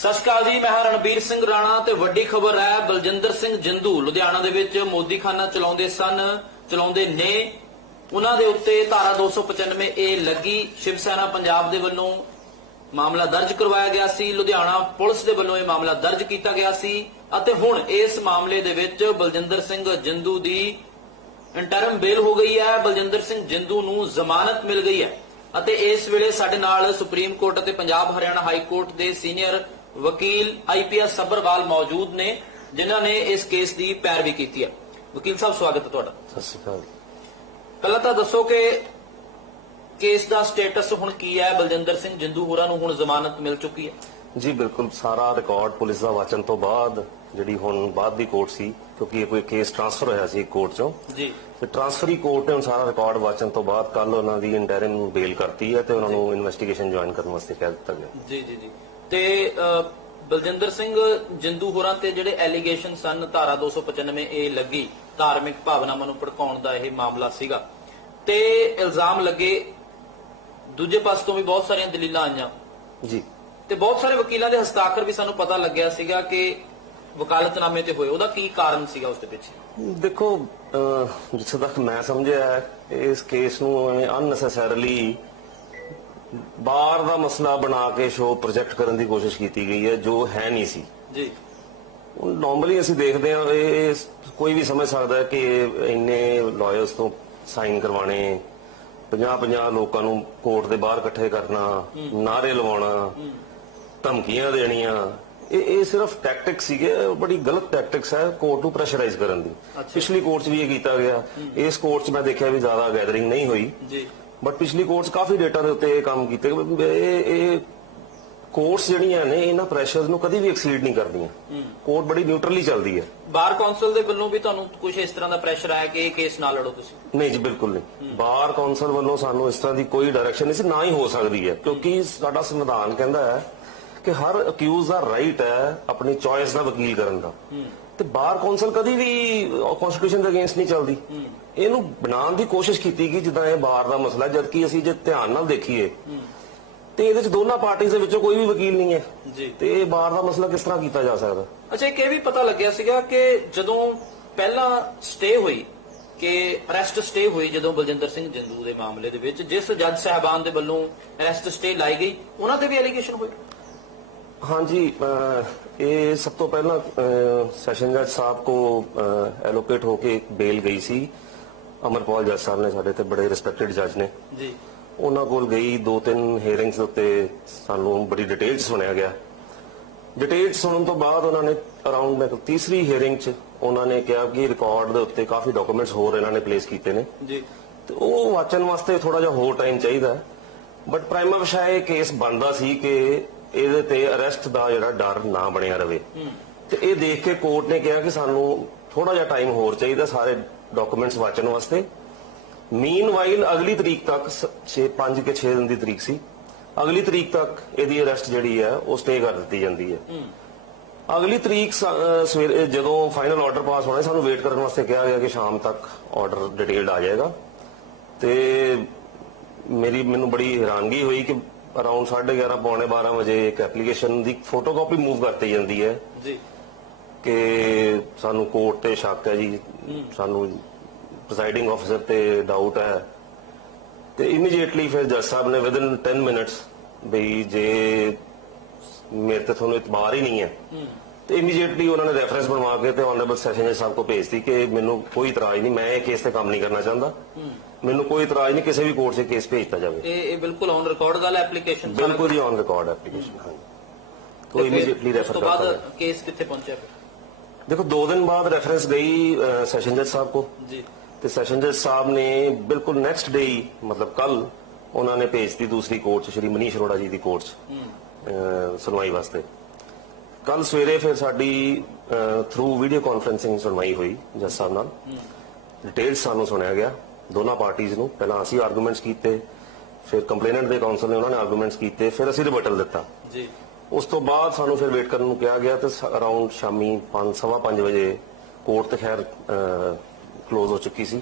ਸਤਿ ਸ਼੍ਰੀ ਅਕਾਲ ਜੀ, ਮੈਂ ਹਾਂ ਰਣਬੀਰ ਸਿੰਘ ਰਾਣਾ ਤੇ ਵੱਡੀ ਖਬਰ ਹੈ। ਬਲਜਿੰਦਰ ਸਿੰਘ ਜਿੰਦੂ ਲੁਧਿਆਣਾ ਦੇ ਵਿੱਚ ਮੋਦੀਖਾਨਾ ਚਲਾਉਂਦੇ ਨੇ। ਉਹਨਾਂ ਦੇ ਉੱਤੇ ਧਾਰਾ 295 ਏ ਲੱਗੀ। ਸ਼ਿਵ ਸੈਨਾ ਪੰਜਾਬ ਦੇ ਵੱਲੋਂ ਮਾਮਲਾ ਦਰਜ ਕਰਵਾਇਆ ਗਿਆ ਸੀ। ਲੁਧਿਆਣਾ ਪੁਲਿਸ ਦੇ ਵੱਲੋਂ ਇਹ ਮਾਮਲਾ ਦਰਜ ਕੀਤਾ ਗਿਆ ਸੀ ਅਤੇ ਹੁਣ ਇਸ ਮਾਮਲੇ ਦੇ ਵਿੱਚ ਬਲਜਿੰਦਰ ਸਿੰਘ ਜਿੰਦੂ ਦੀ ਇੰਟਰਮ ਬੇਲ ਹੋ ਗਈ ਹੈ। ਬਲਜਿੰਦਰ ਸਿੰਘ ਜਿੰਦੂ ਨੂੰ ਜ਼ਮਾਨਤ ਮਿਲ ਗਈ ਹੈ ਅਤੇ ਇਸ ਵੇਲੇ ਸਾਡੇ ਨਾਲ ਸੁਪਰੀਮ ਕੋਰਟ ਅਤੇ ਪੰਜਾਬ ਹਰਿਆਣਾ ਹਾਈ ਕੋਰਟ ਦੇ ਸੀਨੀਅਰ ਵਕੀਲ IPS ਸੱਭਰਵਾਲ ਮੌਜੂਦ ਨੇ, ਜਿਨ੍ਹਾਂ ਨੇ ਇਸ ਕੇਸ ਦੀ ਪੈਰਵੀ ਕੀਤੀ ਹੈ। ਵਕੀਲ ਸਾਹਿਬ, ਸਵਾਗਤ ਹੈ ਤੁਹਾਡਾ। ਸਤਿ ਸ਼੍ਰੀ ਅਕਾਲ। ਪਹਿਲਾਂ ਤਾਂ ਦੱਸੋ ਕਿ ਕੇਸ ਦਾ ਸਟੇਟਸ ਹੁਣ ਕੀ ਹੈ। ਬਲਜਿੰਦਰ ਸਿੰਘ ਜਿੰਦੂ ਹੋਰਾਂ ਨੂੰ ਹੁਣ ਜ਼ਮਾਨਤ ਮਿਲ ਚੁੱਕੀ ਹੈ? ਜੀ ਬਿਲਕੁਲ, ਸਾਰਾ ਰਿਕਾਰਡ ਪੁਲਿਸ ਦਾ ਵਾਚਨ ਤੋਂ ਬਾਅਦ ਜਿਹੜੀ ਹੁਣ ਬਾਅਦ ਦੀ ਕੋਰਟ ਸੀ, ਕਿਉਂਕਿ ਇਹ ਕੋਈ ਕੇਸ ਟ੍ਰਾਂਸਫਰ ਹੋਇਆ ਸੀ ਕੋਰਟ ਚੋਂ ਜੀ, ਤੇ ਟ੍ਰਾਂਸਫਰੀ ਕੋਰਟ ਨੇ ਹੁਣ ਸਾਰਾ ਰਿਕਾਰਡ ਵਾਚਨ ਤੋਂ ਬਾਅਦ ਕੱਲ ਉਹਨਾਂ ਦੀ ਇੰਟਰਮ ਬੇਲ ਕਰਤੀ ਹੈ ਤੇ ਉਹਨਾਂ ਨੂੰ ਇਨਵੈਸਟੀਗੇਸ਼ਨ ਜੁਆਇਨ ਕਰਨ ਵਾਸਤੇ ਕਹਿ ਦਿੱਤਾ ਗਿਆ। ਜੀ ਜੀ ਜੀ। ਤੇ ਬਲਜਿੰਦਰ ਸਿੰਘ ਜਿੰਦੂ ਹੋਰਾਂ ਤੇ ਜਿਹੜੇ ਐਲੀਗੇਸ਼ਨ ਸਨ, ਧਾਰਾ 295 ਏ ਲੱਗੀ, ਧਾਰਮਿਕ ਭਾਵਨਾਵਾਂ ਨੂੰ ਭੜਕਾਉਣ ਦਾ ਇਹ ਮਾਮਲਾ ਸੀਗਾ ਤੇ ਇਲਜ਼ਾਮ ਲੱਗੇ। ਦੂਜੇ ਪਾਸੇ ਤੋਂ ਵੀ ਬਹੁਤ ਸਾਰੀਆਂ ਦਲੀਲਾਂ ਆਈਆਂ ਜੀ ਤੇ ਬਹੁਤ ਸਾਰੇ ਵਕੀਲਾਂ ਦੇ ਹਸਤਾਖਰ ਵੀ ਸਾਨੂੰ ਪਤਾ ਲੱਗਿਆ ਸੀਗਾ ਕਿ ਵਕਾਲਤਨਾਮੇ ਤੇ ਹੋਏ। ਉਹਦਾ ਕੀ ਕਾਰਨ ਸੀਗਾ ਉਸ ਦੇ ਪਿੱਛੇ? ਦੇਖੋ, ਜਿੱਥੇ ਤੱਕ ਮੈਂ ਸਮਝਿਆ ਇਸ ਕੇਸ ਨੂੰ ਅਨਨੈਸੈਸਰੀਲੀ ਬਾਹਰ ਦਾ ਮਸਲਾ ਬਣਾ ਕੇ ਸ਼ੋ ਪ੍ਰੋਜੈਕਟ ਕਰਨ ਦੀ ਕੋਸ਼ਿਸ਼ ਕੀਤੀ ਗਈ ਹੈ, ਜੋ ਹੈ ਨਹੀਂ ਸੀ ਜੀ। ਨਾਰਮਲੀ ਅਸੀਂ ਦੇਖਦੇ ਹਾਂ, ਇਹ ਕੋਈ ਵੀ ਸਮਝ ਸਕਦਾ ਕਿ ਇੰਨੇ ਲਾਇਰਸ ਤੋਂ ਸਾਈਨ ਕਰਵਾਣੇ, 50-50 ਲੋਕਾਂ ਨੂੰ ਕੋਰਟ ਦੇ ਬਾਹਰ ਇਕੱਠੇ ਕਰਨਾ, ਨਾਅਰੇ ਲਵਾਉਣਾ, ਧਮਕੀਆਂ ਦੇਣੀਆਂ, ਇਹ ਸਿਰਫ ਟੈਕਟਿਕ ਸੀਗੇ। ਬੜੀ ਗਲਤ ਟੈਕਟਿਕਸ ਹੈ ਕੋਰਟ ਨੂੰ ਪ੍ਰੈਸ਼ਰਾਈਜ਼ ਕਰਨ ਦੀ। ਪਿਛਲੀ ਕੋਰਟ 'ਚ ਵੀ ਇਹ ਕੀਤਾ ਗਿਆ। ਇਸ ਕੋਰਟ 'ਚ ਮੈਂ ਦੇਖਿਆ ਵੀ ਜ਼ਿਆਦਾ ਗੈਦਰਿੰਗ ਨਹੀਂ ਹੋਈ, ਬਟ ਪਿਛਲੀ ਕੋਰਟ 'ਚ ਕਾਫੀ ਡੇਟਾ ਦੇ ਉੱਤੇ ਇਹ ਕੰਮ ਕੀਤੇ। ਇਹ ਕੋਰਟਸ ਜਿਹੜੀਆਂ ਨੇ ਇਹਨਾਂ ਪ੍ਰੈਸ਼ਰਸ ਨੂੰ ਕਦੀ ਵੀ ਐਕਸੀਡ ਨਹੀਂ ਕਰਦੀਆਂ। ਕੋਰਟ ਬੜੀ ਨਿਊਟਰਲੀ ਚੱਲਦੀ ਹੈ। ਬਾਰ ਕੌਂਸਲ ਦੇ ਵੱਲੋਂ ਵੀ ਤੁਹਾਨੂੰ ਕੁਝ ਇਸ ਤਰ੍ਹਾਂ ਦਾ ਪ੍ਰੈਸ਼ਰ ਆਇਆ ਕਿ ਇਹ ਕੇਸ ਨਾ ਲੜੋ ਤੁਸੀਂ? ਨਹੀਂ ਜੀ, ਬਿਲਕੁਲ ਨਹੀਂ। ਬਾਰ ਕੌਂਸਲ ਵੱਲੋਂ ਸਾਨੂੰ ਇਸ ਤਰ੍ਹਾਂ ਦੀ ਕੋਈ ਡਾਇਰੈਕਸ਼ਨ ਨਹੀਂ ਸੀ, ਨਾ ਹੀ ਹੋ ਸਕਦੀ ਹੈ, ਕਿਉਂਕਿ ਸਾਡਾ ਸੰਵਿਧਾਨ ਕਹਿੰਦਾ ਹੈ ਕਿ ਹਰ ਅਕਿਊਜ਼ ਦਾ ਰਾਈਟ ਹੈ ਆਪਣੀ ਚੋਇਸ ਦਾ ਵਕੀਲ ਕਰਨ ਦਾ, ਤੇ ਬਾਰ ਕੌਂਸਲ ਕਦੀ ਵੀ ਕਨਸਟੀਟਿਊਸ਼ਨ ਦੇ ਅਗੇਂਸਟ ਨਹੀਂ ਚੱਲਦੀ। ਇਹਨੂੰ ਬਣਾਉਣ ਦੀ ਕੋਸ਼ਿਸ਼ ਕੀਤੀ ਗਈ ਜਿੱਦਾਂ ਇਹ ਬਾਰ ਦਾ ਮਸਲਾ, ਜਦਕਿ ਅਸੀਂ ਜੇ ਧਿਆਨ ਨਾਲ ਦੇਖੀਏ ਤੇ ਇਹਦੇ ਚ ਦੋਨਾਂ ਪਾਰਟੀਆਂ ਦੇ ਵਿੱਚੋਂ ਕੋਈ ਵੀ ਵਕੀਲ ਨਹੀਂ ਹੈ ਜੀ, ਤੇ ਇਹ ਬਾਰ ਦਾ ਮਸਲਾ ਕਿਸ ਤਰ੍ਹਾਂ ਕੀਤਾ ਜਾ ਸਕਦਾ? ਅੱਛਾ, ਇੱਕ ਇਹ ਵੀ ਪਤਾ ਲੱਗਿਆ ਸੀਗਾ ਕਿ ਜਦੋਂ ਪਹਿਲਾਂ ਸਟੇ ਹੋਈ, ਕਿ ਅਰੈਸਟ ਸਟੇ ਹੋਈ ਜਦੋਂ ਬਲਜਿੰਦਰ ਸਿੰਘ ਜਿੰਦੂ ਦੇ ਮਾਮਲੇ ਦੇ ਵਿੱਚ, ਜਿਸ ਜੱਜ ਸਾਹਿਬਾਨ ਦੇ ਵੱਲੋਂ ਅਰੈਸਟ ਸਟੇ ਲਾਈ ਗਈ, ਉਹਨਾਂ ਤੇ ਵੀ ਐਲੀਗੇਸ਼ਨ ਹੋਏ? ਹਾਂਜੀ, ਇਹ ਸਭ ਤੋਂ ਪਹਿਲਾਂ ਸੈਸ਼ਨ ਜੱਜ ਸਾਹਿਬ ਕੋ ਐਲੋਕੇਟ ਹੋ ਕੇ ਬੇਲ ਗਈ ਸੀ। ਅਮਰਪਾਲ ਜੱਜ ਸਾਹਿਬ ਨੇ, ਸਾਡੇ ਤੇ ਬੜੇ ਰਿਸਪੈਕਟਡ ਜੱਜ ਨੇ ਜੀ, ਉਹਨਾਂ ਕੋਲ ਗਈ। 2-3 ਹੀਅਰਿੰਗਸ ਦੇ ਉੱਤੇ ਸਾਨੂੰ ਬੜੀ ਡਿਟੇਲ 'ਚ ਸੁਣਿਆ ਗਿਆ। ਡਿਟੇਲ ਸੁਣਨ ਤੋਂ ਬਾਅਦ ਉਹਨਾਂ ਨੇ ਅਰਾਊਂਡ ਤੀਸਰੀ ਹੀਅਰਿੰਗ 'ਚ ਉਹਨਾਂ ਨੇ ਕਿਹਾ ਕਿ ਰਿਕਾਰਡ ਦੇ ਉੱਤੇ ਕਾਫੀ ਡਾਕੂਮੈਂਟਸ ਹੋਰ ਇਹਨਾਂ ਨੇ ਪਲੇਸ ਕੀਤੇ ਨੇ ਜੀ, ਤੇ ਉਹ ਵਾਚਨ ਵਾਸਤੇ ਥੋੜਾ ਜਿਹਾ ਹੋਰ ਟਾਈਮ ਚਾਹੀਦਾ। ਬਟ ਪ੍ਰਾਈਮਾ ਫੇਸ਼ੀ ਇਹ ਕੇਸ ਬਣਦਾ ਸੀ ਕਿ ਇਹਦੇ ਤੇ ਅਰੈਸਟ ਦਾ ਜਿਹੜਾ ਡਰ ਨਾ ਬਣਿਆ ਰਵੇ, ਤੇ ਇਹ ਦੇਖ ਕੇ ਕੋਰਟ ਨੇ ਕਿਹਾ ਕਿ ਸਾਨੂੰ ਥੋੜਾ ਜਿਹਾ ਟਾਈਮ ਹੋਰ ਚਾਹੀਦਾ ਸਾਰੇ ਡਾਕੂਮੈਂਟਸ ਵਾਚਣ ਵਾਸਤੇ। ਮੀਨਵਾਈਲ ਅਗਲੀ ਤਰੀਕ ਤੱਕ 5 ਕੇ 6 ਦਿਨ ਦੀ ਤਰੀਕ ਸੀ, ਅਗਲੀ ਤਰੀਕ ਤੱਕ ਇਹਦੀ ਅਰੈਸਟ ਜਿਹੜੀ ਹੈ ਉਹ ਸਟੇ ਕਰ ਦਿੱਤੀ ਜਾਂਦੀ ਹੈ। ਅਗਲੀ ਤਰੀਕ ਸਵੇਰੇ ਜਦੋਂ ਫਾਈਨਲ ਆਰਡਰ ਪਾਸ ਹੋਣਾ, ਸਾਨੂੰ ਵੇਟ ਕਰਨ ਵਾਸਤੇ ਕਿਹਾ ਗਿਆ ਕਿ ਸ਼ਾਮ ਤੱਕ ਆਰਡਰ ਡਿਟੇਲਡ ਆ ਜਾਏਗਾ। ਤੇ ਮੈਨੂੰ ਬੜੀ ਹੈਰਾਨਗੀ ਹੋਈ ਕਿ ਅਰਾਊਂਡ 11:30 ਪੌਣੇ 12 ਵਜੇ ਇੱਕ ਐਪਲੀਕੇਸ਼ਨ ਦੀ ਫੋਟੋਕਾਪੀ ਮੂਵ ਕਰਤੀ ਜਾਂਦੀ ਹੈ ਜੀ, ਕਿ ਸਾਨੂੰ ਕੋਰਟ ਤੇ ਸ਼ੱਕ ਹੈ ਜੀ, ਸਾਨੂੰ ਪ੍ਰੈਜ਼ਾਈਡਿੰਗ ਆਫੀਸਰ ਤੇ ਡਾਊਟ ਹੈ। ਤੇ ਇਮੀਡੀਏਟਲੀ ਫਿਰ ਜੱਜ ਸਾਹਿਬ ਨੇ ਵਿਦਨ 10 ਮਿੰਟਸ ਬਈ ਜੇ ਮੇਰੇ ਤੇ ਤੁਹਾਨੂੰ ਇਤਬਾਰ ਹੀ ਨਹੀਂ ਹੈ, ਤੇ ਇਮੀਡੀਏਟਲੀ ਉਹਨਾਂ ਨੇ ਰੈਫਰੈਂਸ ਬਣਵਾ ਕੇ ਤੇ ਆਨਰੇਬਲ ਸੈਸ਼ਨ ਜੱਜ ਸਾਹਿਬ ਕੋ ਭੇਜਤੀ ਕਿ ਮੈਨੂੰ ਕੋਈ ਇਤਰਾਜ਼ ਨਹੀਂ, ਮੈਂ ਇਹ ਕੇਸ ਤੇ ਕੰਮ ਨਹੀਂ ਕਰਨਾ ਚਾਹੁੰਦਾ, ਮੈਨੂੰ ਕੋਈ ਇਤਰਾਜ਼ ਨਹੀਂ, ਕਿਸੇ ਵੀ ਕੋਰਟ 'ਚ ਕੇਸ ਭੇਜਤਾ ਜਾਵੇ। ਇਹ ਬਿਲਕੁਲ ਔਨ ਰਿਕਾਰਡ ਗੱਲ ਐਪਲੀਕੇਸ਼ਨ? ਬਿਲਕੁਲ ਹੀ ਔਨ ਰਿਕਾਰਡ ਐਪਲੀਕੇਸ਼ਨ। ਹਾਂ, तो इमीडिएटली रेफर करता है। उसके बाद केस कितने पहुंचा? देखो 2 दिन बाद रेफरेंस गई सेशन जज साहब को जी, तो सेशन जज साहब ने बिल्कुल नेक्स्ट डे ही मतलब कल उन्होंने भेजती दूसरी कोर्ट श्री मनीष अरोड़ा जी की कोर्ट सुनवाई वास्ते। कल सवेरे फिर साडी थ्रू वीडियो कॉन्फ्रेंसिंग सुनवाई हुई जज साहब नाल, डिटेल्स सानू सुनिया गया दोनों पार्टीज नू। पहला असी आर्गूमेंट्स कीते, फिर कंप्लेनेंट दे काउंसल ने उन्होंने आर्गूमेंट्स कीते, फिर असी रिबटल दिता जी। उस तो बाद सानू फिर वेट करने कहा गया, तो अराउंड शामी 5:15 बजे कोर्ट तो खैर क्लोज हो चुकी सी,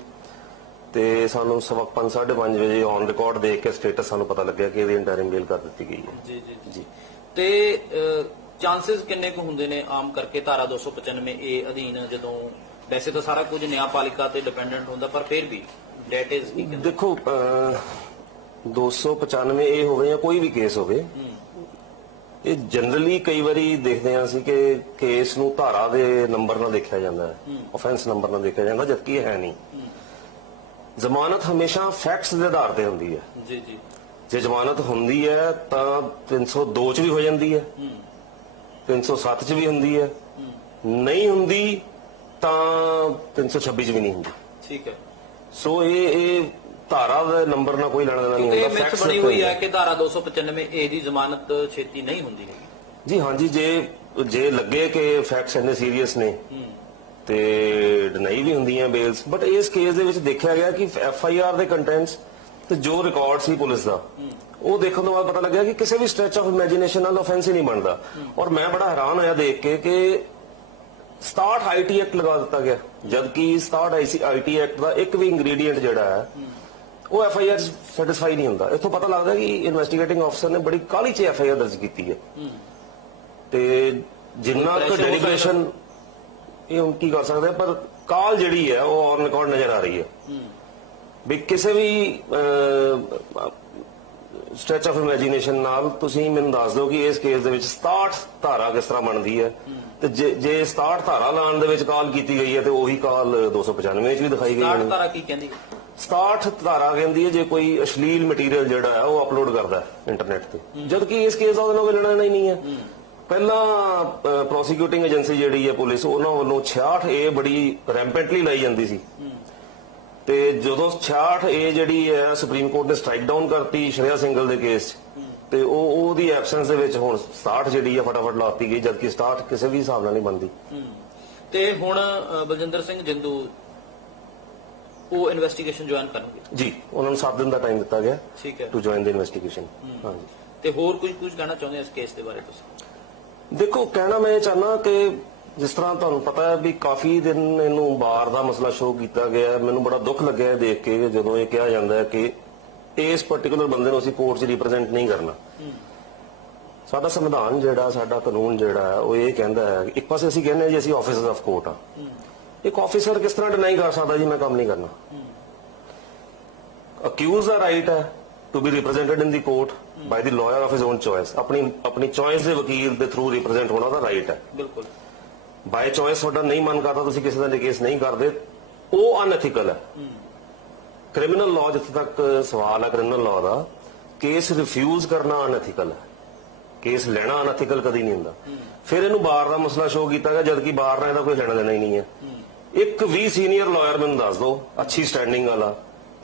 ते सानू 5:30 बजे ऑन रिकॉर्ड देख के स्टेटस सानू पता लग गया कि इंटरिम बेल कर दी गई है जी जी जी। ते ਚਾਂਸਸ ਕਿੰਨੇ ਕੁ ਹੁੰਦੇ ਨੇ ਆਮ ਕਰਕੇ ਧਾਰਾ 295 ਏ ਅਧੀਨ, ਜਦੋਂ ਵੈਸੇ ਤਾਂ ਸਾਰਾ ਕੁਝ ਨਿਆਂਪਾਲਿਕਾ ਤੇ ਡਿਪੈਂਡੈਂਟ ਹੁੰਦਾ, ਪਰ ਫਿਰ ਵੀ ਡੈਟ ਇਜ਼ ਦੇਖੋ 295 ਏ ਹੋਵੇ ਜਾਂ ਕੋਈ ਵੀ ਕੇਸ ਹੋਵੇ, ਇਹ ਜਨਰਲੀ ਕਈ ਵਾਰੀ ਦੇਖਦੇ ਹਾਂ ਅਸੀਂ ਕਿ ਕੇਸ ਨੂੰ ਧਾਰਾ ਦੇ ਨੰਬਰ ਨਾਲ ਦੇਖਿਆ ਜਾਂਦਾ ਹੈ, ਆਫੈਂਸ ਨੰਬਰ ਨਾਲ ਦੇਖਿਆ ਜਾਂਦਾ, ਜਦਕਿ ਇਹ ਹੈ ਨਹੀਂ। ਜ਼ਮਾਨਤ ਹਮੇਸ਼ਾ ਫੈਕਟਸ ਦੇ ਆਧਾਰ ਤੇ ਹੁੰਦੀ ਹੈ। ਜੀ ਜੀ। ਜੇ ਜ਼ਮਾਨਤ ਹੁੰਦੀ ਹੈ ਤਾਂ 302 ਚ ਵੀ ਹੋ ਜਾਂਦੀ ਹੈ, 307 ਚ ਵੀ ਹੁੰਦੀ ਹੈ, ਨਹੀਂ ਹੁੰਦੀ ਤਾਂ 326 ਚ ਵੀ ਨਹੀਂ ਹੁੰਦੀ। ਠੀਕ ਹੈ। ਸੋ ਇਹ ਧਾਰਾ ਦੇ ਨੰਬਰ ਨਾਲ ਕੋਈ ਲੈਣਾ ਦੇਣਾ ਨਹੀਂ ਇਹ ਹੁੰਦਾ। ਮਿਥ ਬਣੀ ਹੋਈ ਹੈ ਕਿ ਧਾਰਾ 295 ਏ ਦੀ ਜ਼ਮਾਨਤ ਛੇਤੀ ਨਹੀਂ ਹੁੰਦੀ ਹੈ। ਜੀ ਹਾਂਜੀ, ਜੇ ਲੱਗੇ ਕਿ ਫੈਕਟਸ ਇੰਨੇ ਸੀਰੀਅਸ ਨੇ ਤੇ ਡਿਨਾਈ ਵੀ ਹੁੰਦੀਆਂ ਬੇਲਸ, ਬਟ ਇਸ ਕੇਸ ਦੇ ਵਿੱਚ ਦੇਖਿਆ ਗਿਆ ਕਿ FIR ਦੇ ਕੰਟੈਂਟਸ ਤੇ ਜੋ ਰਿਕਾਰਡ ਸੀ ਪੁਲਿਸ ਦਾ, ਉਹ ਦੇਖਣ ਤੋਂ ਬਾਅਦ ਪਤਾ ਲੱਗਿਆ ਕਿ ਕਿਸੇ ਵੀ ਸਟ੍ਰੈਚ ਆਫ ਇਮੇਜਿਨੇਸ਼ਨ ਨਾਲ ਆਫੈਂਸ ਹੀ ਨਹੀਂ ਬਣਦਾ। ਔਰ ਮੈਂ ਬੜਾ ਹੈਰਾਨ ਹੋਇਆ ਦੇਖ ਕੇ ਕਿ 67 IT ਐਕਟ ਲਗਾ ਦਿੱਤਾ ਗਿਆ, ਜਦਕਿ 67 IT ਐਕਟ ਦਾ ਇੱਕ ਵੀ ਇੰਗਰੀਡੀਐਂਟ ਜਿਹੜਾ ਹੈ ਉਹ FIR ਸੈਟੀਸਫਾਈ ਨਹੀਂ ਹੁੰਦਾ। ਇੱਥੋਂ ਪਤਾ ਲੱਗਦਾ ਕਿ ਇਨਵੈਸਟੀਗੇਟਿੰਗ ਅਫਸਰ ਨੇ ਬੜੀ ਕਾਹਲੀ 'ਚ FIR ਦਰਜ ਕੀਤੀ ਹੈ, ਤੇ ਜਿੰਨਾ ਕੁ ਡੈਲੀਬਰੇਸ਼ਨ ਇਹ ਹੁਣ ਕੀ ਕਰ ਸਕਦੇ, ਪਰ ਕਾਲ ਜਿਹੜੀ ਹੈ ਉਹ ਔਨ ਰਿਕਾਰਡ ਨਜ਼ਰ ਆ ਰਹੀ ਹੈ ਵੀ ਕਿਸੇ ਵੀ ਸਟ੍ਰੈਚ ਆਫ ਇਮੇਜਿਨੇਸ਼ਨ ਨਾਲ। ਤੁਸੀਂ ਮੈਨੂੰ ਦੱਸ ਦਿਓ ਕਿ ਇਸ ਕੇਸ ਦੇ ਵਿੱਚ 67 ਧਾਰਾ ਕਿਸ ਤਰ੍ਹਾਂ ਬਣਦੀ ਹੈ, ਤੇ ਜੇ 67 ਧਾਰਾ ਲਾਉਣ ਦੇ ਵਿੱਚ ਕਾਲ ਕੀਤੀ ਗਈ ਹੈ ਤੇ ਉਹੀ ਕਾਲ 295 ਵਿੱਚ ਵੀ ਦਿਖਾਈ ਗਈ ਹੈ। 67 ਧਾਰਾ ਕੀ ਕਹਿੰਦੀ ਹੈ? 67 ਧਾਰਾ ਕਹਿੰਦੀ ਹੈ ਜੇ ਕੋਈ ਅਸ਼ਲੀਲ ਮਟੀਰੀਅਲ ਜਿਹੜਾ ਹੈ ਉਹ ਅਪਲੋਡ ਕਰਦਾ ਹੈ ਇੰਟਰਨੈਟ ਤੇ, ਜਦਕਿ ਇਸ ਕੇਸ ਦਾ ਉਹਦੇ ਨਾਲ ਕੋਈ ਲੈਣਾ ਹੀ ਨਹੀਂ ਹੈ। ਪਹਿਲਾਂ ਪ੍ਰੋਸੀਕਿਊਟਿੰਗ ਏਜੰਸੀ ਜਿਹੜੀ ਹੈ ਪੁਲਿਸ, ਉਹਨਾਂ ਵੱਲੋਂ 66 ਏ ਬੜੀ ਰੈਂਪੈਂਟਲੀ ਲਾਈ ਜਾਂਦੀ ਸੀ, ਤੇ ਜਦੋਂ 66 ਏ ਜਿਹੜੀ ਹੈ ਸੁਪਰੀਮ ਕੋਰਟ ਨੇ ਸਟ੍ਰਾਈਕ ਡਾਊਨ ਕਰਤੀ ਸ਼੍ਰੇਆ ਸਿੰਗਲ ਦੇ ਕੇਸ 'ਚ, ਤੇ ਉਹਦੀ ਐਬਸੈਂਸ ਦੇ ਵਿੱਚ ਹੁਣ 67 ਜਿਹੜੀ ਹੈ ਫਟਾਫਟ ਲਾਤੀ ਗਈ, ਜਦਕਿ 67 ਕਿਸੇ ਵੀ ਹਿਸਾਬ ਨਾਲ ਨਹੀਂ ਬਣਦੀ। ਤੇ ਹੁਣ ਬਲਜਿੰਦਰ ਸਿੰਘ ਜਿੰਦੂ ਉਹ ਇਨਵੈਸਟੀਗੇਸ਼ਨ ਜੁਆਇਨ ਕਰਨਗੇ? ਜੀ, ਉਹਨਾਂ ਨੂੰ 7 ਦਿਨ ਦਾ ਟਾਈਮ ਦਿੱਤਾ ਗਿਆ ਠੀਕ ਹੈ ਟੂ ਜੁਆਇਨ ਦ ਇਨਵੈਸਟੀਗੇਸ਼ਨ। ਹਾਂਜੀ। ਤੇ ਹੋਰ ਕੁਝ ਕਹਿਣਾ ਚਾਹੁੰਦੇ ਇਸ ਕੇਸ ਦੇ ਬਾਰੇ ਤੁਸੀਂ? ਦੇਖੋ, ਕਹਿਣਾ ਮੈਂ ਇਹ ਚਾਹਨਾ ਕਿ ਜਿਸ ਤਰ੍ਹਾਂ ਤੁਹਾਨੂੰ ਪਤਾ ਹੈ ਵੀ ਕਾਫੀ ਦਿਨ ਇਹਨੂੰ ਬਾਰ ਦਾ ਮਸਲਾ ਸ਼ੋਅ ਕੀਤਾ ਗਿਆ, ਮੈਨੂੰ ਬੜਾ ਦੁੱਖ ਲੱਗਿਆ ਦੇਖ ਕੇ ਜਦੋਂ ਇਹ ਕਿਹਾ ਜਾਂਦਾ ਹੈ ਕਿ ਇਸ ਪਾਰਟਿਕੂਲਰ ਬੰਦੇ ਨੂੰ ਅਸੀਂ ਕੋਰਟ 'ਚ ਰਿਪਰੈਜ਼ੈਂਟ ਨਹੀਂ ਕਰਨਾ। ਸਾਡਾ ਸੰਵਿਧਾਨ ਜਿਹੜਾ, ਸਾਡਾ ਕਾਨੂੰਨ ਜਿਹੜਾ ਹੈ ਉਹ ਇਹ ਕਹਿੰਦਾ ਹੈ, ਇੱਕ ਪਾਸੇ ਅਸੀਂ ਕਹਿੰਦੇ ਹਾਂ ਜੀ ਅਸੀਂ ਆਫੀਸਰ ਆਫ ਕੋਰਟ ਆ, ਇੱਕ ਆਫੀਸਰ ਕਿਸ ਤਰ੍ਹਾਂ ਡਿਨਾਈ ਕਰ ਸਕਦਾ ਜੀ ਮੈਂ ਕੰਮ ਨਹੀਂ ਕਰਨਾ। ਅਕਿਊਜ਼ ਦਾ ਰਾਈਟ ਹੈ to be represented in the court by the lawyer of his own choice, ਆਪਣੀ ਚੋਇਸ ਦੇ ਵਕੀਲ ਦੇ ਥਰੂ ਰਿਪਰੈਜ਼ੈਂਟ ਹੋਣਾ ਦਾ ਰਾਈਟ ਹੈ। ਬਿਲਕੁਲ। ਬਾਈ ਚੋਇਸ ਤੁਹਾਡਾ ਨਹੀਂ ਮਨ ਕਰਦਾ, ਤੁਸੀਂ ਕਿਸੇ ਦਾ ਕੇਸ ਨਹੀਂ ਕਰਦੇ, ਉਹ ਅਨਐਥੀਕਲ ਹੈ। ਕ੍ਰਿਮੀਨਲ ਲਾਅ ਜਿੱਥੇ ਤੱਕ ਸਵਾਲ ਹੈ ਕ੍ਰਿਮੀਨਲ ਲਾਅ ਦਾ, ਕੇਸ ਰਿਫਿਊਜ਼ ਕਰਨਾ ਅਨਐਥੀਕਲ ਹੈ, ਕੇਸ ਲੈਣਾ ਅਨਐਥੀਕਲ ਕਦੀ ਨਹੀਂ ਹੁੰਦਾ। ਫਿਰ ਇਹਨੂੰ ਬਾਰ ਦਾ ਮਸਲਾ ਸ਼ੋਅ ਕੀਤਾ ਗਿਆ, ਜਦਕਿ ਬਾਰ ਨਾਲ ਇਹਦਾ ਕੋਈ ਲੈਣਾ ਦੇਣਾ ਹੀ ਨਹੀਂ ਹੈ। ਇੱਕ ਵੀ ਸੀਨੀਅਰ ਲਾਇਰ ਮੈਨੂੰ ਦੱਸ ਦਿਓ ਅੱਛੀ ਸਟੈਂਡਿੰਗ ਵਾਲਾ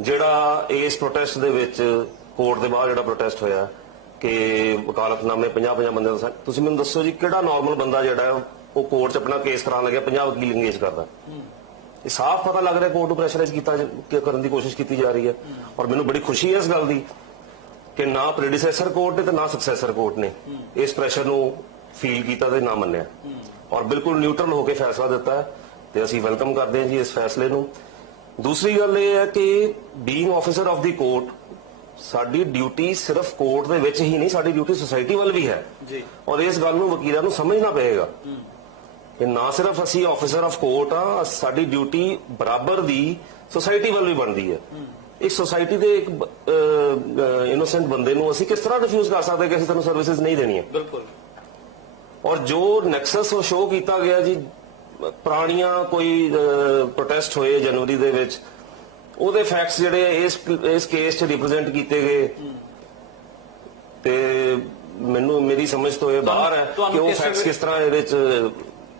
ਜਿਹੜਾ ਇਸ ਪ੍ਰੋਟੈਸਟ ਦੇ ਵਿੱਚ ਕੋਰਟ ਦੇ ਬਾਹਰ ਜਿਹੜਾ ਪ੍ਰੋਟੈਸਟ ਹੋਇਆ ਕਿ ਵਕਾਲਤਨਾਮੇ 50 ਬੰਦੇ ਦਾ, ਤੁਸੀਂ ਮੈਨੂੰ ਦੱਸੋ ਜੀ ਕਿਹੜਾ ਨਾਰਮਲ ਬੰਦਾ ਜਿਹੜਾ ਉਹ ਕੋਰਟ 'ਚ ਆਪਣਾ ਕੇਸ ਕਰਾਉਣ ਲੱਗਿਆ 50 ਵਕੀਲ ਇੰਗੇਜ ਕਰਦਾ? ਇਹ ਸਾਫ਼ ਪਤਾ ਲੱਗ ਰਿਹਾ ਕੋਰਟ ਨੂੰ ਪ੍ਰੈਸ਼ਰਾਈਜ਼ ਕਰਨ ਦੀ ਕੋਸ਼ਿਸ਼ ਕੀਤੀ ਜਾ ਰਹੀ ਹੈ। ਔਰ ਮੈਨੂੰ ਬੜੀ ਖੁਸ਼ੀ ਹੈ ਇਸ ਗੱਲ ਦੀ ਕਿ ਨਾ ਪ੍ਰੈਡੀਸੈਸਰ ਕੋਰਟ ਨੇ ਤੇ ਨਾ ਸਕਸੈਸਰ ਕੋਰਟ ਨੇ ਇਸ ਪ੍ਰੈਸ਼ਰ ਨੂੰ ਫੀਲ ਕੀਤਾ ਤੇ ਨਾ ਮੰਨਿਆ, ਔਰ ਬਿਲਕੁਲ ਨਿਊਟਰਲ ਹੋ ਕੇ ਫੈਸਲਾ ਦਿੱਤਾ ਹੈ, ਤੇ ਅਸੀਂ ਵੈਲਕਮ ਕਰਦੇ ਹਾਂ ਜੀ ਇਸ ਫੈਸਲੇ ਨੂੰ। ਦੂਸਰੀ ਗੱਲ ਇਹ ਹੈ ਕਿ being officer of the court, ਸਾਡੀ ਡਿਊਟੀ ਸਿਰਫ ਕੋਰਟ ਦੇ ਵਿੱਚ ਹੀ ਨਹੀਂ, ਸਾਡੀ ਡਿਊਟੀ ਸੁਸਾਇਟੀ ਵੱਲ ਵੀ ਹੈ ਜੀ। ਔਰ ਇਸ ਗੱਲ ਨੂੰ ਵਕੀਲਾਂ ਨੂੰ ਸਮਝਣਾ ਪਏਗਾ ਕਿ ਨਾ ਸਿਰਫ ਅਸੀਂ ਆਫੀਸਰ ਆਫ ਕੋਰਟ ਆ, ਸਾਡੀ ਡਿਊਟੀ ਬਰਾਬਰ ਦੀ ਸੁਸਾਇਟੀ ਵੱਲ ਵੀ ਬਣਦੀ ਹੈ। ਇੱਕ ਸੋਸਾਇਟੀ ਦੇ ਇੱਕ ਇਨੋਸੈਂਟ ਬੰਦੇ ਨੂੰ ਅਸੀਂ ਕਿਸ ਤਰ੍ਹਾਂ ਰਿਫਿਊਜ਼ ਕਰ ਸਕਦੇ ਕਿ ਅਸੀਂ ਤੁਹਾਨੂੰ ਸਰਵਿਸਿਜ਼ ਨਹੀਂ ਦੇਣੀਆਂ? ਬਿਲਕੁਲ। ਔਰ ਜੋ ਨੈਕਸਸ ਉਹ ਸ਼ੋਅ ਕੀਤਾ ਗਿਆ ਜੀ, ਪੁਰਾਣੀਆਂ ਕੋਈ ਪ੍ਰੋਟੈਸਟ ਹੋਏ ਜਨਵਰੀ ਦੇ ਵਿੱਚ, ਉਹਦੇ ਫੈਕਟਸ ਜਿਹੜੇ ਇਸ ਕੇਸ 'ਚ ਰਿਪਰੈਜ਼ੈਂਟ ਕੀਤੇ ਗਏ, ਤੇ ਮੇਰੀ ਸਮਝ ਤੋਂ ਇਹ ਬਾਹਰ ਹੈ ਕਿ ਉਹ ਫੈਕਟਸ ਕਿਸ ਤਰ੍ਹਾਂ ਇਹਦੇ 'ਚ।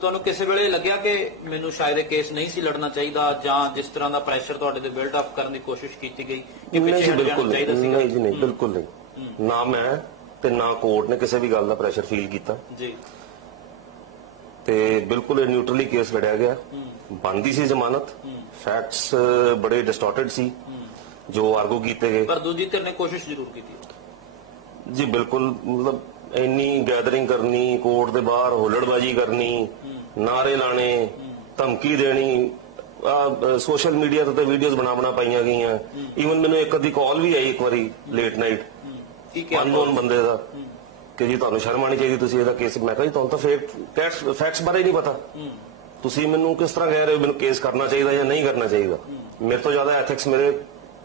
ਤੁਹਾਨੂੰ ਕਿਸੇ ਵੇਲੇ ਲੱਗਿਆ ਕਿ ਮੈਨੂੰ ਸ਼ਾਇਦ ਇਹ ਕੇਸ ਨਹੀਂ ਸੀ ਲੜਨਾ ਚਾਹੀਦਾ, ਜਾਂ ਜਿਸ ਤਰ੍ਹਾਂ ਦਾ ਪ੍ਰੈਸ਼ਰ ਤੁਹਾਡੇ ਤੇ ਬਿਲਡ ਅਪ ਕਰਨ ਦੀ ਕੋਸ਼ਿਸ਼ ਕੀਤੀ ਗਈ ਕਿ ਪਿੱਛੇ ਹਟ ਜਾਣਾ ਚਾਹੀਦਾ ਸੀ? ਨਹੀਂ ਜੀ, ਨਹੀਂ, ਬਿਲਕੁਲ ਨਹੀਂ। ਨਾ ਮੈਂ ਤੇ ਨਾ ਕੋਰਟ ਨੇ ਕਿਸੇ ਵੀ ਗੱਲ ਦਾ ਪ੍ਰੈਸ਼ਰ ਫੀਲ ਕੀਤਾ ਜੀ, ਤੇ ਬਿਲਕੁਲ ਇਹ ਨਿਊਟਰਲੀ ਕੇਸ ਲੜਿਆ ਗਿਆ। ਬਣਦੀ ਸੀ ਜ਼ਮਾਨਤ, ਫੈਕਟਸ ਬੜੇ ਡਿਸਟੋਰਟਡ ਸੀ ਜੋ ਆਰਗੂ ਕੀਤੇ ਗਏ, ਪਰ ਦੂਜੀ ਧਿਰ ਨੇ ਕੋਸ਼ਿਸ਼ ਜ਼ਰੂਰ ਕੀਤੀ ਜੀ। ਬਿਲਕੁਲ, ਮਤਲਬ ਇੰਨੀ ਗੈਦਰਿੰਗ ਕਰਨੀ, ਕੋਰਟ ਦੇ ਬਾਹਰ ਹੁੱਲੜਬਾਜੀ ਕਰਨੀ, ਨਾਰੇ ਲਾਣੇ, ਧਮਕੀ ਦੇਣੀ, ਸੋਸ਼ਲ ਮੀਡੀਆ ਤੇ ਵੀਡੀਓਜ਼ ਬਣਾ ਪਾਈਆਂ ਗਈਆਂ। ਈਵਨ ਮੈਨੂੰ ਇੱਕ ਅੱਧੀ ਕਾਲ ਵੀ ਆਈ ਇੱਕ ਵਾਰੀ ਲੇਟ ਨਾਈਟ ਅਨਨੋਨ ਬੰਦੇ ਦਾ ਕਿ ਜੀ ਤੁਹਾਨੂੰ ਸ਼ਰਮ ਆਣੀ ਚਾਹੀਦੀ, ਤੁਸੀਂ ਇਹਦਾ ਕੇਸ। ਮੈਂ ਕਿਹਾ ਜੀ ਤੁਹਾਨੂੰ ਤਾਂ ਫੈਕਟਸ ਬਾਰੇ ਹੀ ਨਹੀਂ ਪਤਾ, ਤੁਸੀਂ ਮੈਨੂੰ ਕਿਸ ਤਰ੍ਹਾਂ ਕਹਿ ਰਹੇ ਹੋ ਮੈਨੂੰ ਕੇਸ ਕਰਨਾ ਚਾਹੀਦਾ ਜਾਂ ਨਹੀਂ ਕਰਨਾ ਚਾਹੀਦਾ? ਮੇਰੇ ਤੋਂ ਜ਼ਿਆਦਾ ਐਥਿਕਸ ਮੇਰੇ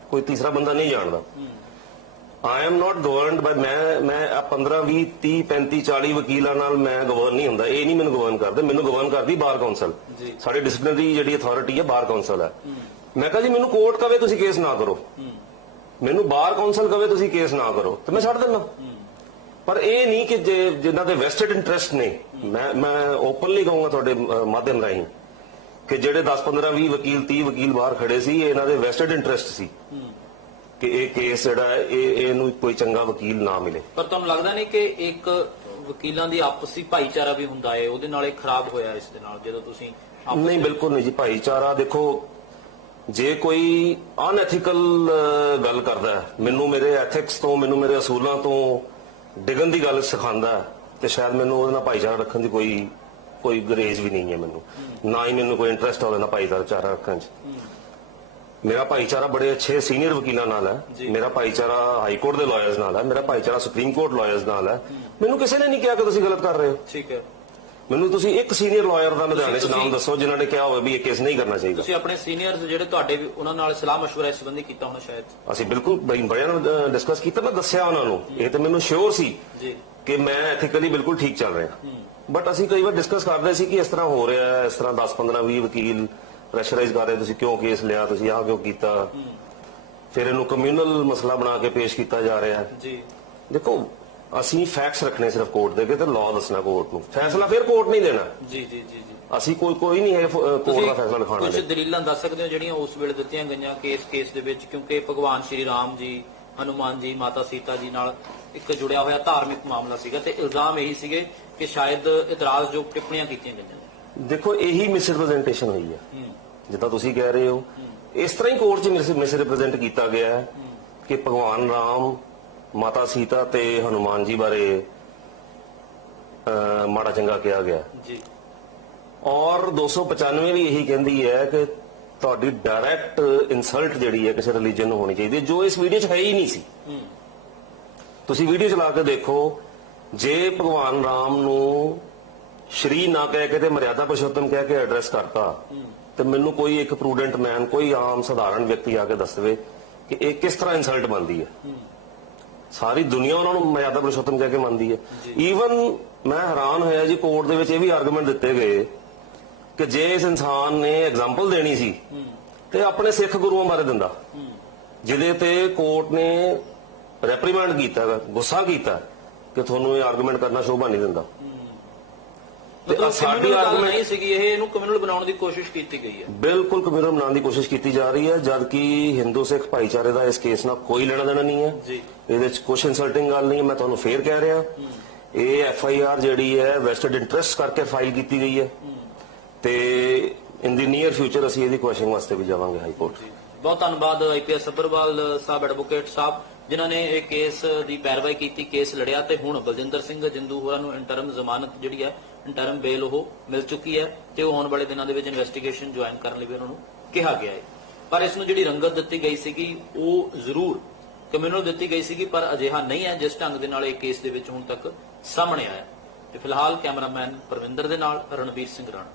ਕੋਈ ਤੀਸਰਾ ਬੰਦਾ ਨਹੀਂ ਜਾਣਦਾ। ਆਈ ਐਮ ਨਾਟ ਗਵਰਨਡ ਬਾਈ ਮੈਂ 15 20 30 35 40 ਵਕੀਲਾਂ ਨਾਲ ਮੈਂ ਗਵਰਨ ਨਹੀਂ ਹੁੰਦਾ। ਇਹ ਨਹੀਂ ਮੈਨੂੰ ਗਵਰਨ ਕਰਦੇ, ਮੈਨੂੰ ਗਵਰਨ ਕਰਦੀ ਬਾਰ ਕਾਉਂਸਲ। ਸਾਡੀ ਡਿਸਪਲਿਨਰੀ ਜਿਹੜੀ ਅਥਾਰਟੀ ਹੈ ਬਾਰ ਕਾਉਂਸਲ ਹੈ। ਮੈਂ ਕਿਹਾ ਜੀ ਮੈਨੂੰ ਕੋਰਟ ਕਵੇ ਤੁਸੀਂ ਕੇਸ ਨਾ ਕਰੋ, ਮੈਨੂੰ ਬਾਰ ਕਾਉਂਸਲ ਕਵੇ ਤੁਸੀਂ ਕੇਸ ਨਾ ਕਰੋ, ਤੇ ਮੈਂ ਛੱਡ ਦਿੰਦਾ। ਪਰ ਇਹ ਨਹੀਂ ਕਿ ਜਿਨ੍ਹਾਂ ਦੇ ਵੈਸਟਡ ਇੰਟਰਸਟ ਨੇ, ਮੈਂ ਓਪਨਲੀ ਕਹੂੰਗਾ ਤੁਹਾਡੇ ਮਾਧਿਅਮ ਰਾਹੀਂ ਕਿ ਜਿਹੜੇ 10 15 20 ਵਕੀਲ 30 ਵਕੀਲ ਬਾਹਰ ਖੜੇ ਸੀ, ਇਹਨਾਂ ਦੇ ਵੈਸਟਡ ਇੰਟਰਸਟ ਸੀ ਕਿ ਇਹ ਕੇਸ ਜਿਹੜਾ ਹੈ ਇਹਨੂੰ ਕੋਈ ਚੰਗਾ ਵਕੀਲ ਨਾ ਮਿਲੇ। ਪਰ ਤੁਹਾਨੂੰ ਲੱਗਦਾ ਨਹੀਂ ਕਿ ਇੱਕ ਵਕੀਲਾਂ ਦੀ ਆਪਸੀ ਭਾਈਚਾਰਾ ਵੀ ਹੁੰਦਾ ਹੈ, ਉਹਦੇ ਨਾਲ ਇਹ ਖਰਾਬ ਹੋਇਆ ਇਸ ਦੇ ਨਾਲ ਜਦੋਂ ਤੁਸੀਂ ਨਹੀਂ, ਬਿਲਕੁਲ ਨਹੀਂ ਜੀ। ਭਾਈਚਾਰਾ ਦੇਖੋ, ਜੇ ਕੋਈ ਅਨਐਥੀਕਲ ਗੱਲ ਕਰਦਾ ਹੈ, ਮੈਨੂੰ ਮੇਰੇ ਐਥਿਕਸ ਤੋਂ, ਮੈਨੂੰ ਮੇਰੇ ਅਸੂਲਾਂ ਤੋਂ ਡਿੱਗਣ ਦੀ ਗੱਲ ਸਿਖਾਉਂਦਾ ਹੈ, ਤੇ ਸ਼ਾਇਦ ਮੈਨੂੰ ਉਹਦੇ ਨਾਲ ਭਾਈਚਾਰਾ ਰੱਖਣ ਦੀ ਕੋਈ ਗਰੇਜ ਵੀ ਨਹੀਂ ਹੈ ਮੈਨੂੰ, ਨਾ ਹੀ ਮੈਨੂੰ ਕੋਈ ਇੰਟਰਸਟ ਉਹਦੇ ਨਾਲ ਭਾਈਚਾਰਾ ਰੱਖਣ 'ਚ। ਮੇਰਾ ਭਾਈਚਾਰਾ ਬੜੇ ਅੱਛੇ ਸੀਨੀਅਰ ਵਕੀਲਾਂ ਨਾਲ ਹੈ, ਮੇਰਾ ਭਾਈਚਾਰਾ ਹਾਈ ਕੋਰਟ ਦੇ ਲਾਇਰਸ ਨਾਲ ਹੈ, ਮੇਰਾ ਭਾਈਚਾਰਾ ਸੁਪਰੀਮ ਕੋਰਟ ਲਾਇਰਸ ਨਾਲ ਹੈ। ਮੈਨੂੰ ਕਿਸੇ ਨੇ ਨਹੀਂ ਕਿਹਾ ਕਿ ਤੁਸੀਂ ਗਲਤ ਕਰ ਰਹੇ ਹੋ। ਠੀਕ ਹੈ। ਮੈਨੂੰ ਤੁਸੀਂ ਇੱਕ ਸੀਨੀਅਰ ਲਾਇਰ ਦਾ ਲੁਧਿਆਣੇ 'ਚ ਨਾਮ ਦੱਸੋ ਜਿਨ੍ਹਾਂ ਨੇ ਕਿਹਾ ਹੋਵੇ ਵੀ ਇਹ ਕੇਸ ਨਹੀਂ ਕਰਨਾ ਚਾਹੀਦਾ। ਤੁਸੀਂ ਆਪਣੇ ਸੀਨੀਅਰਸ ਜਿਹੜੇ ਤੁਹਾਡੇ, ਉਹਨਾਂ ਨਾਲ ਸਲਾਹ ਮਸ਼ਵਰਾ ਇਸ ਸੰਬੰਧੀ ਕੀਤਾ ਹੋਣਾ ਸ਼ਾਇਦ? ਅਸੀਂ ਬਿਲਕੁਲ ਬੜਿਆਂ ਨਾਲ ਡਿਸਕਸ ਕੀਤਾ, ਮੈਂ ਦੱਸਿਆ ਉਹਨਾਂ ਨੂੰ, ਇਹ ਤੇ ਮੈਨੂੰ ਸ਼ੋਰ ਸੀ ਕਿ ਮੈਂ ਐਥੀਕਲੀ ਬਿਲਕੁਲ ਠੀਕ ਚੱਲ ਰਿਹਾ। ਬਟ ਅਸੀਂ ਕਈ ਵਾਰ ਡਿਸਕਸ ਕਰਦੇ ਸੀ ਕਿ ਇਸ ਤਰ੍ਹਾਂ ਹੋ ਰਿਹਾ ਹੈ, ਇਸ ਤਰ੍ਹਾਂ 10 15 20 ਵਕੀਲ ਪ੍ਰੈਸ਼ਰਾਈਜ਼ ਕਰ ਰਹੇ, ਤੁਸੀਂ ਕਿਉਂ ਕੇਸ ਲਿਆ, ਤੁਸੀਂ ਆਹ ਕਿਉਂ ਕੀਤਾ, ਫਿਰ ਇਹਨੂੰ ਕਮਿਊਨਲ ਮਸਲਾ ਬਣਾ ਕੇ ਪੇਸ਼ ਕੀਤਾ ਜਾ ਰਿਹਾ ਹੈ। ਦੇਖੋ, ਅਸੀਂ ਫੈਕਟਸ ਰੱਖਣੇ ਸਿਰਫ ਕੋਰਟ ਦੇ ਕੇ, ਤੇ ਲਾਅ ਦੱਸਣਾ ਕੋਰਟ ਨੂੰ, ਫੈਸਲਾ ਫਿਰ ਕੋਰਟ ਨਹੀਂ ਦੇਣਾ। ਅਸੀਂ ਕੋਈ ਨਹੀਂ ਹੈ ਕੋਰਟ ਦਾ ਫੈਸਲਾ ਲਿਖਾਉਣ ਵਾਲੇ। ਕੁਝ ਦਲੀਲਾਂ ਦੱਸ ਸਕਦੇ ਹੋ ਜਿਹੜੀਆਂ ਉਸ ਵੇਲੇ ਦਿੱਤੀਆਂ ਗਈਆਂ ਕੇਸ ਦੇ ਵਿੱਚ? ਕਿਉਂਕਿ ਭਗਵਾਨ ਸ਼੍ਰੀ ਰਾਮ ਜੀ, ਹਨੂਮਾਨ ਜੀ, ਮਾਤਾ ਸੀਤਾ ਜੀ ਨਾਲ ਇੱਕ ਜੁੜਿਆ ਹੋਇਆ ਧਾਰਮਿਕ ਮਾਮਲਾ ਸੀਗਾ, ਤੇ ਇਲਜ਼ਾਮ ਇਹੀ ਸੀਗੇ ਕਿ ਸ਼ਾਇਦ ਇਤਰਾਜ਼ਯੋਗ ਟਿੱਪਣੀਆਂ ਕੀਤੀਆਂ ਗਈਆਂ। ਦੇਖੋ, ਇਹੀ ਮਿਸਰਿਪਰੈਜ਼ੈਂਟੇਸ਼ਨ ਹੋਈ ਹੈ, ਜਿੱਦਾਂ ਤੁਸੀਂ ਕਹਿ ਰਹੇ ਹੋ। ਇਸ ਤਰ੍ਹਾਂ ਹੀ ਕੋਰਟ 'ਚ ਮਿਸਰਿਪਰੈਜ਼ੈਂਟ ਕੀਤਾ ਗਿਆ ਹੈ ਕਿ ਭਗਵਾਨ ਰਾਮ, ਮਾਤਾ ਸੀਤਾ ਤੇ ਹਨੂਮਾਨ ਜੀ ਬਾਰੇ ਮਾੜਾ ਚੰਗਾ ਕਿਹਾ ਗਿਆ ਜੀ। ਔਰ 295 ਵੀ ਇਹੀ ਕਹਿੰਦੀ ਹੈ ਕਿ ਤੁਹਾਡੀ ਡਾਇਰੈਕਟ ਇਨਸਲਟ ਜਿਹੜੀ ਹੈ ਕਿਸੇ ਰਿਲੀਜਨ ਨੂੰ ਹੋਣੀ ਚਾਹੀਦੀ ਹੈ, ਜੋ ਇਸ ਵੀਡੀਓ 'ਚ ਹੈ ਹੀ ਨਹੀਂ ਸੀ। ਤੁਸੀਂ ਵੀਡੀਓ ਚਲਾ ਕੇ ਦੇਖੋ, ਜੇ ਭਗਵਾਨ ਰਾਮ ਨੂੰ ਸ਼੍ਰੀ ਨਾ ਕਹਿ ਕੇ ਤੇ ਮਰਿਆਦਾ ਪੁਰਸ਼ੋਤਮ ਕਹਿ ਕੇ ਐਡਰੈਸ ਕਰਤਾ, ਤੇ ਮੈਨੂੰ ਕੋਈ ਇੱਕ ਪ੍ਰੂਡੈਂਟ ਮੈਨ, ਕੋਈ ਆਮ ਸਧਾਰਨ ਵਿਅਕਤੀ ਆ ਕੇ ਦੱਸ ਦੇਵੇ ਕਿ ਇਹ ਕਿਸ ਤਰ੍ਹਾਂ ਇਨਸਲਟ ਬਣਦੀ ਹੈ। ਸਾਰੀ ਦੁਨੀਆ ਉਹਨਾਂ ਨੂੰ ਮਰਿਆਦਾ ਪੁਰਸ਼ੋਤਮ ਕਹਿ ਕੇ ਮੰਨਦੀ ਹੈ। ਈਵਨ ਮੈਂ ਹੈਰਾਨ ਹੋਇਆ ਜੀ, ਕੋਰਟ ਦੇ ਵਿੱਚ ਇਹ ਵੀ ਆਰਗੂਮੈਂਟ ਦਿੱਤੇ ਗਏ ਕਿ ਜੇ ਇਸ ਇਨਸਾਨ ਨੇ ਐਗਜ਼ਾਮਪਲ ਦੇਣੀ ਸੀ ਤੇ ਆਪਣੇ ਸਿੱਖ ਗੁਰੂਆਂ ਬਾਰੇ ਦਿੰਦਾ, ਜਿਹਦੇ ਤੇ ਕੋਰਟ ਨੇ ਰੈਪਰੀਮੈਂਡ ਕੀਤਾ, ਗੁੱਸਾ ਕੀਤਾ ਕਿ ਤੁਹਾਨੂੰ ਇਹ ਆਰਗੂਮੈਂਟ ਕਰਨਾ ਸ਼ੋਭਾ ਨਹੀਂ ਦਿੰਦਾ। ਤੇ ਸਾਡੀ ਆਰਗੂਮੈਂਟ ਨਹੀਂ ਸੀਗੀ, ਇਹਨੂੰ ਕਮਿਊਨਲ ਬਣਾਉਣ ਦੀ ਕੋਸ਼ਿਸ਼ ਕੀਤੀ ਗਈ ਹੈ। ਬਿਲਕੁਲ ਕਮਿਊਨਲ ਬਣਾਉਣ ਦੀ ਕੋਸ਼ਿਸ਼ ਕੀਤੀ ਜਾ ਰਹੀ ਹੈ, ਜਦਕਿ ਹਿੰਦੂ ਸਿੱਖ ਭਾਈਚਾਰੇ ਦਾ ਇਸ ਕੇਸ ਨਾਲ ਕੋਈ ਲੈਣਾ ਦੇਣਾ ਨਹੀਂ ਹੈ। ਇਹਦੇ ਵਿੱਚ ਕੁਝ ਇਨਸਲਟਿੰਗ ਗੱਲ ਨਹੀਂ ਹੈ। ਮੈਂ ਤੁਹਾਨੂੰ ਫੇਰ ਕਹਿ ਰਿਹਾ, ਇਹ FIR ਜਿਹੜੀ ਹੈ ਵੈਸਟਡ ਇੰਟਰਸਟ ਕਰਕੇ ਫਾਈਲ ਕੀਤੀ ਗਈ ਹੈ, ਤੇ ਇਨ ਦੀ ਨੀਅਰ ਫਿਊਚਰ ਅਸੀਂ ਇਹਦੀ ਕੁਐਸ਼ਨਿੰਗ ਵਾਸਤੇ ਵੀ ਜਾਵਾਂਗੇ ਹਾਈ ਕੋਰਟ। ਬਹੁਤ ਧੰਨਵਾਦ IPS ਸੱਭਰਵਾਲ ਸਾਹਿਬ, ਐਡਵੋਕੇਟ ਸਾਹਿਬ, ਜਿਨ੍ਹਾਂ ਨੇ ਇਹ ਕੇਸ ਦੀ ਪੈਰਵਾਈ ਕੀਤੀ, ਕੇਸ ਲੜਿਆ, ਤੇ ਹੁਣ ਬਲਜਿੰਦਰ ਸਿੰਘ ਜੰਦੂ ਹੋਰਾਂ ਨੂੰ ਇੰਟਰਮ ਜ਼ਮਾਨਤ ਜਿਹੜੀ ਹੈ, ਇੰਟਰਮ ਬੇਲ ਉਹ ਮਿਲ ਚੁੱਕੀ ਹੈ, ਤੇ ਉਹ ਆਉਣ ਵਾਲੇ ਦਿਨਾਂ ਦੇ ਵਿੱਚ ਇਨਵੈਸਟੀਗੇਸ਼ਨ ਜੁਆਇਨ ਕਰਨ ਲਈ ਵੀ ਉਹਨਾਂ ਨੂੰ ਕਿਹਾ ਗਿਆ ਹੈ। ਪਰ ਇਸ ਨੂੰ ਜਿਹੜੀ ਰੰਗਤ ਦਿੱਤੀ ਗਈ ਸੀਗੀ ਉਹ ਜ਼ਰੂਰ ਕਮਿਊਨਲ ਦਿੱਤੀ ਗਈ ਸੀਗੀ, ਪਰ ਅਜਿਹਾ ਨਹੀਂ ਹੈ ਜਿਸ ਢੰਗ ਦੇ ਨਾਲ ਇਹ ਕੇਸ ਦੇ ਵਿੱਚ ਹੁਣ ਤੱਕ ਸਾਹਮਣੇ ਆਇਆ। ਤੇ ਫਿਲਹਾਲ ਕੈਮਰਾਮੈਨ ਪਰਵਿੰਦਰ ਦੇ ਨਾਲ ਰਣਵੀਰ ਸਿੰਘ ਰਾਣਾ।